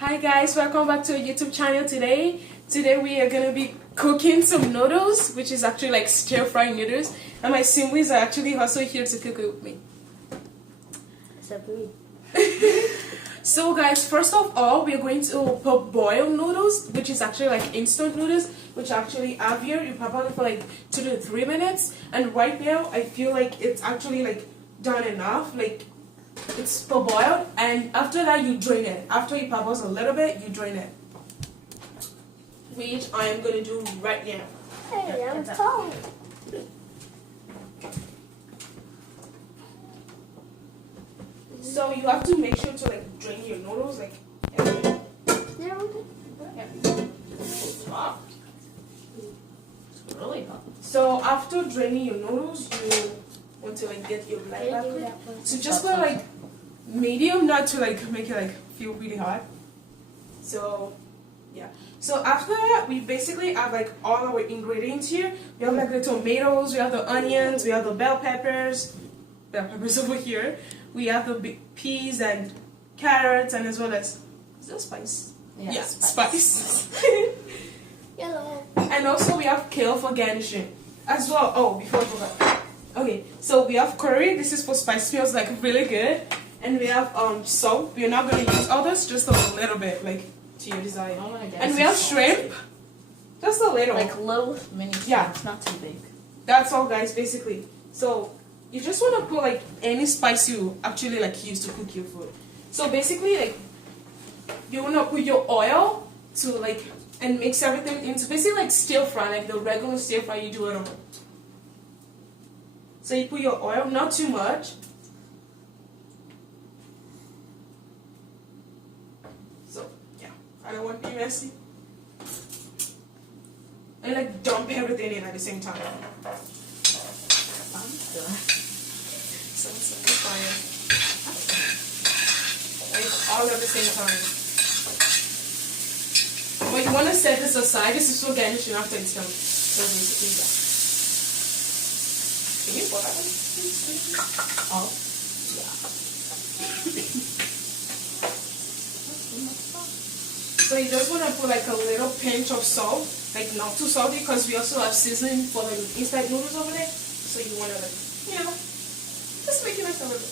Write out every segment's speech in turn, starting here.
Hi guys, welcome back to our YouTube channel today. Today we are gonna be cooking some noodles, which is actually like stir-fry noodles. And my siblings are actually also here to cook it with me. Except me. So guys, first of all, we are going to boil noodles, which is actually like instant noodles, which actually have here. You prepare it for like 2 to 3 minutes. And right now, I feel like it's actually like done enough. Like it's boiled, and after that you drain it. After it bubbles a little bit, you drain it, which I am gonna do right now. Hey, I'm tall. So you have to make sure to like drain your noodles, like everything. Yeah. It's hot. It's really hot. So after draining your noodles, you want to like get your light back. So just put like medium, not to like make it like feel really hot. So yeah. So after that, we basically have like all our ingredients here. We have like the tomatoes, we have the onions, we have the bell peppers over here. We have the peas and carrots, and as well as, is that spice? Yeah, spice. Yellow. And also we have kale for garnishing as well. Oh, before I forgot. Okay, so we have curry. This is for spice. Smells like really good. And we have salt. We're not gonna use all this, just a little bit, like to your desire. And we have shrimp, just a little, like little mini shrimp. Yeah. It's not too big. That's all, guys. Basically, so you just want to put like any spice you actually like use to cook your food. So basically, like you want to put your oil to like and mix everything into basically like stir fry, like the regular stir fry you do at home. So you put your oil, not too much. So yeah, I don't want to be messy. And like dump everything in at the same time. I'm done. So fire. Like all at the same time. But you want to set this aside. This is for garnishing after it's done. So basically that. Can you pour that one? Oh. So you just want to put like a little pinch of salt, like not too salty, because we also have seasoning for the instant noodles over there. So you want to like, just make it like a little bit.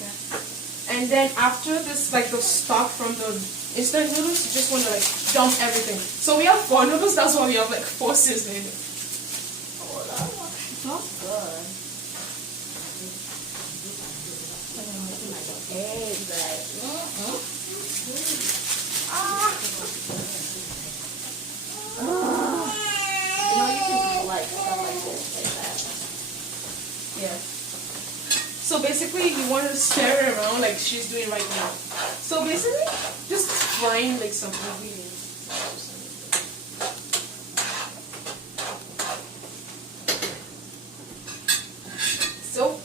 Yeah. And then after this, like the stock from the instant noodles, you just want to like dump everything. So we have 4 noodles, that's why we have like 4 seasoning. Oh, that smells good. Eggs, You know, you can do like stuff like this, like that. Yeah. So basically, you want to stir it around like she's doing right now. So basically, just frying like some ingredients. So,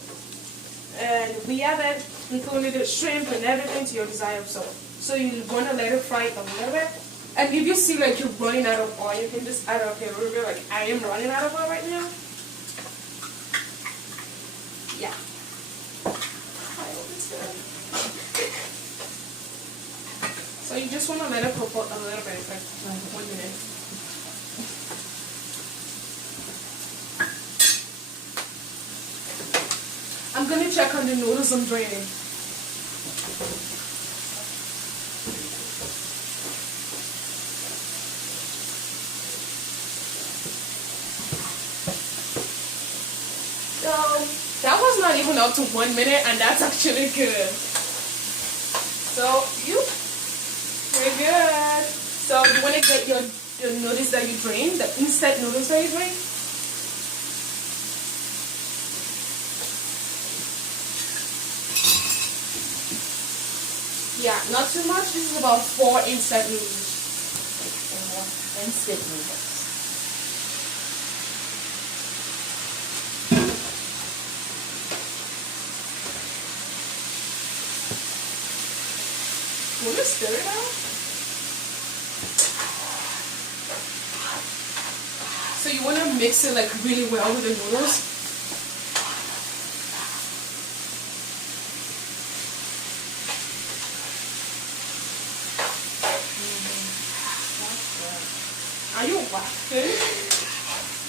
and we have it included the shrimp and everything to your desire. So you want to let it fry a little bit. And if you see like you're running out of oil, you can just add up a little bit. Like I am running out of oil right now. Yeah. I hope it's good. So you just want to let it cook a little bit, like 1 minute. I'm gonna check on the noodles I'm draining. So that was not even up to 1 minute, and that's actually good. So we're good. So you want to get your noodles that you drain, the instant noodles that you drain. Yeah, not too much. This is about 4 instant noodles. Instant noodles. Want to stir it out? So you want to mix it like really well with the noodles. Are you waxing?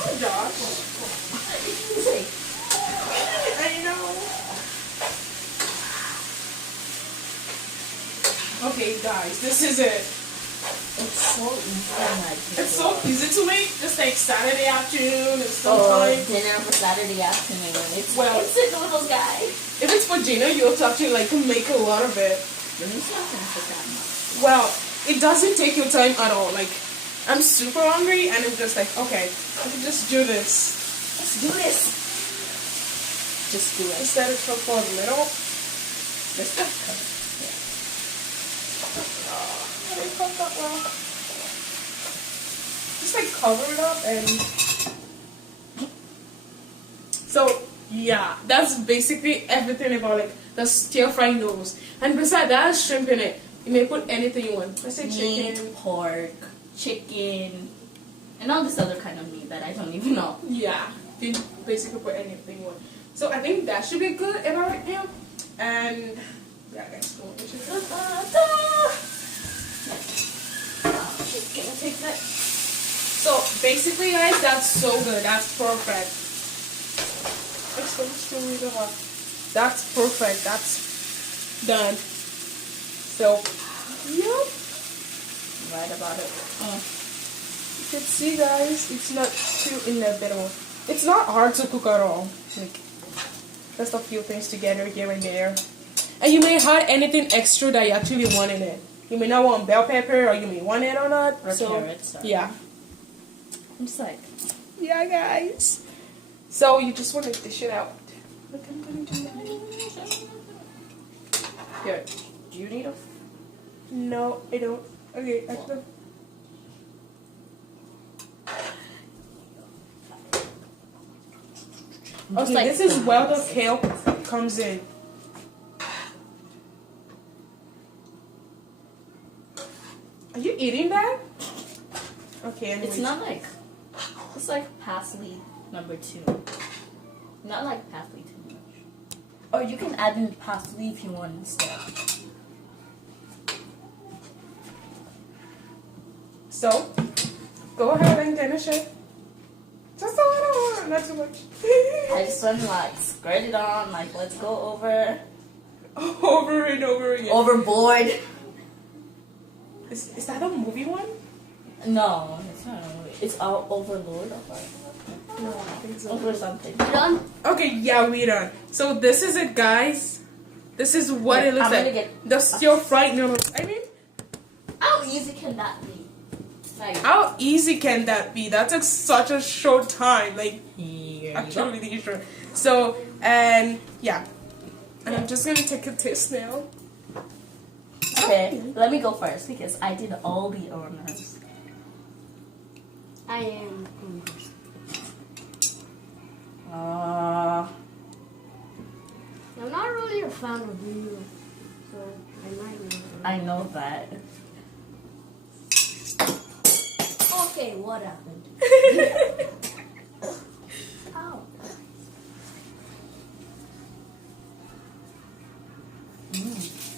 Oh, Josh. I know. Okay, guys, this is it. It's so easy. It's so easy to make. Just like Saturday afternoon and Oh, sometimes. dinner for Saturday afternoon. It's Well, it's a noodles guy. If it's for dinner, you have to actually like make a lot of it. Let me see if I can put that much. Well, it doesn't take your time at all. Like, I'm super hungry and I'm just like, okay, I can just do this. Let's do this. Just do it. Just set it for a little. This stuff. I didn't cook that well. Just like cover it up and. So yeah, that's basically everything about like the stir fry noodles. And besides that, has shrimp in it. You may put anything you want. Let's say chicken, Meat, pork, chicken, and all this other kind of meat that I don't even know. Yeah, you basically put anything you want. So I think that should be good in our here. And yeah, guys, go. Just gonna take that. So basically, guys, that's so good. That's perfect. It's so still really hot. That's perfect. That's done. So, yep. Right about it. You can see, guys, it's not too inevitable. It's not hard to cook at all. Like, just a few things together here and there. And you may add anything extra that you actually want in it. You may not want bell pepper, or you may want it or not. Or so, carrots. yeah. I'm just like, Yeah, guys. So you just want to dish it out. Look, I'm gonna do that. Here. do you need a? No, I don't. Okay, actually. Okay, like this is where the kale comes in. Are you eating that? Okay, anyways. It's not like. It's like parsley number 2. Not like parsley too much. Or you can add in parsley if you want instead. So, go ahead and finish it. Just a little, not too much. I just want to like squirt it on, like let's go over. Over and over again. Overboard. Is that a movie one? No, it's not a movie. It's our Overlord or No, I think so. over something. You done? Okay, yeah, we're done. So this is it, guys. This is what it looks I'm gonna like. get The stir fried noodles. I mean, how easy can that be? Like, how easy can that be? That took such a short time. Like, here actually, really short. So, and yeah. And I'm just gonna take a taste now. Okay, let me go first because I did all the honors. I am hungry. I'm not really a fan of noodles, so I might need them. I know that. Okay, what happened? Ow.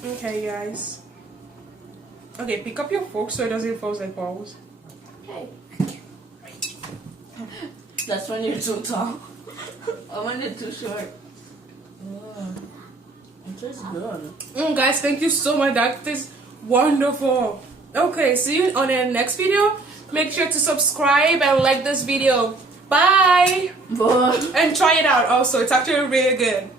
Okay, guys. Okay, pick up your fork so it doesn't fall like balls. Hey. That's when you're too tall. or when you're too short. It tastes good. Guys, thank you so much. That is wonderful. Okay, see you on the next video. Make sure to subscribe and like this video. Bye. But And try it out also. It's actually really good.